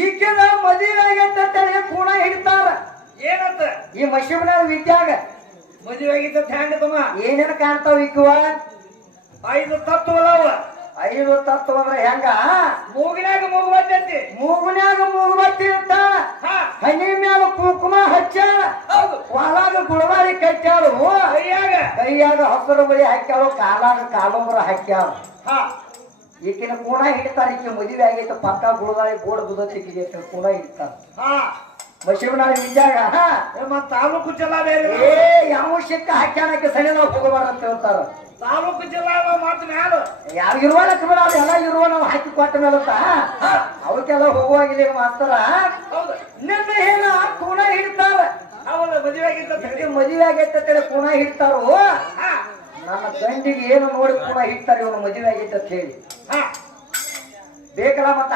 ಈಗಿನ ಮದುವೆ ಆಗೈತೆ ಕೂಣ ಹಿಡ್ತಾರ ಏನಂತ ಈ ಮಶಿಮನ ವಿದ್ಯಾಗ ಮದುವೆ ಆಗಿದ್ದ ಹ್ಯಾಂಗ ತಮ್ಮ ಏನೇನು ಕಾಣ್ತಾವ ಈಕುವ 5 ತತ್ವದವ 5 ತತ್ವ ಅಂದ್ರೆ ಹೆಂಗ ಮೂಗಿನಾಗ ಮೂಗು ಬರ್ತೈತಿ ಮೂಗನ್ಯಾಗ ಮೂಗು ಬತ್ತಿ ಇರ್ತಾಳ ಹನಿ ಮ್ಯಾಲ ಕುಂಕುಮ ಹಚ್ಚಾಳ ಒಳಗ ಗುಳವಾರಿ ಕಟ್ಟಾಳು ಕೈಯಾಗ ಹಸಿರು ಬಳಿ ಹಾಕ್ಯಾಳು ಕಾಲಾಗ ಕಾಲುಂಗ್ರ ಹಾಕ್ಯಾಳ ಈಕಿನ ಕೂಣ ಹಿಡ್ತಾರ ಈಕೆ ಮದುವೆ ಆಗೈತೆ ಪಕ್ಕ ಗುಳವಾರಿ ಗೋಡ್ ಬುದತ್ತಿಗೆ ಕೂಣ ಹಿಡ್ತಾರ ಮಶಿಮನಾಳ ವಿದ್ಯಾಗ ತಾಲೂಕು ಜಿಲ್ಲಾ ಬೇರೆ ಯಾವ ಶಿಕ್ಕ ಹಾಕ್ಯಾನಕ್ಕೆ ಸರಿಯಾಗಿ ಹೋಗಬಾರ ಅಂತ ಹೇಳ್ತಾರ ತಾಲೂಕು ಜಿಲ್ಲಾ ಮಾತು ಮ್ಯಾಲ ಯಾರು ಇರುವಲಕ್ಕೆ ಬಿಡ ಎಲ್ಲ ಇರುವ ನಾವು ಹಾಕಿ ಕೊಟ್ಟ ಮೇಲತ್ತ ಅವಕ್ಕೆಲ್ಲ ಹೋಗುವಾಗಿಲ್ಲ ಮಾಸ್ತರ ನಿನ್ನ ಹೇಳ ಕೂಣ ಹಿಡ್ತಾರ ಮದುವೆ ಆಗೈತೆ ಕೂಣ ಹಿಡ್ತಾರೋ ನನ್ನ ಗಂಡಿಗೆ ಏನು ನೋಡಿ ಕೂಣ ಹಿಡ್ತಾರೆ ಇವನು ಮದುವೆ ಆಗೈತೆ ಅಂತ ಹೇಳಿ ಬೇಕಲ್ಲ ಮತ್ತ